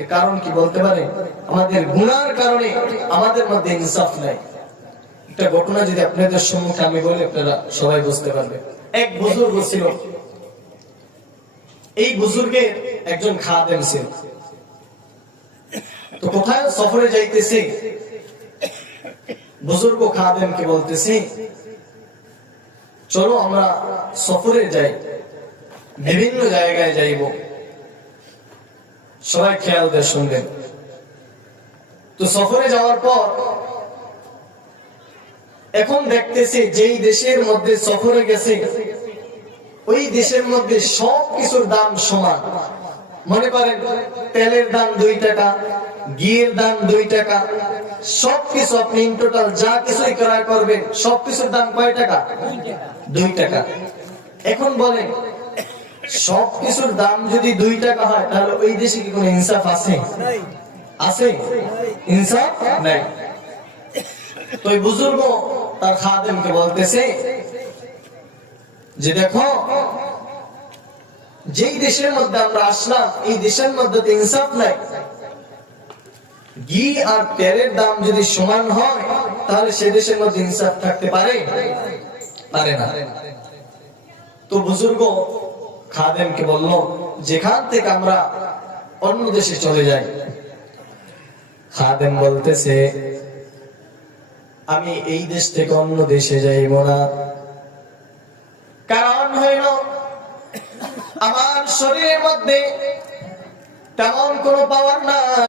এর কারণ কি বলতে পারে? আমাদের গুনার কারণে আমাদের মধ্যে ইনসাফ নাই। একটা ঘটনা যদি আপনাদের সম্মুখে আমি বলি, আপনারা সবাই বুঝতে পারবে। এক বুজুর্গ ছিল, এই বুজুর্গের একজন খাদেম ছিল। তো কোথায় সফরে যাইতেছে, বুজুর্গ খাদেমকে বলতেছে, চলো আমরা সফরে যাই, বিভিন্ন জায়গায় যাইব। সবাই খেয়াল দিয়ে শুনবেন। তো সফরে যাওয়ার পর এখন দেখতেছে যেই দেশের মধ্যে সফরে গেছে ওই দেশের মধ্যে সব কিছুর দাম সমান। মনে করেন তেলের দাম 2 টাকা, ঘিয়ের দাম 2 টাকা, সবকিছু আপনি ইন টোটাল যা কিছুই ক্রয় করবেন সবকিছুর দাম কয় টাকা? 2 টাকা। এখন বলেন সবকিছুর দাম যদি 2 টাকা হয় তাহলে ওই দেশে কি কোনো ইনসাফ আছে? আছে? ইনসাফ নাই। তো এই বুজুর্গ তার খাদেমকে বলতেছে যে দেখো, যেই দেশের মধ্যে আমরা আসলাম এই দেশের মধ্যে তো ইনসাফ নাই। ঘি আর তেলের দাম যদি সমান হয় তাহলে সে দেশের মধ্যে ইনসাফ থাকতে পারে? পারে না। তো বুজুর্গ খাদেমকে বলল, যেখান থেকে আমরা অন্য দেশে চলে যাই। খাদেম বলতেছে, আমি এই দেশ থেকে অন্য দেশে যাইব না। কারণ হইল আমার শরীরের মধ্যে তেমন কোনো পাওয়ার না।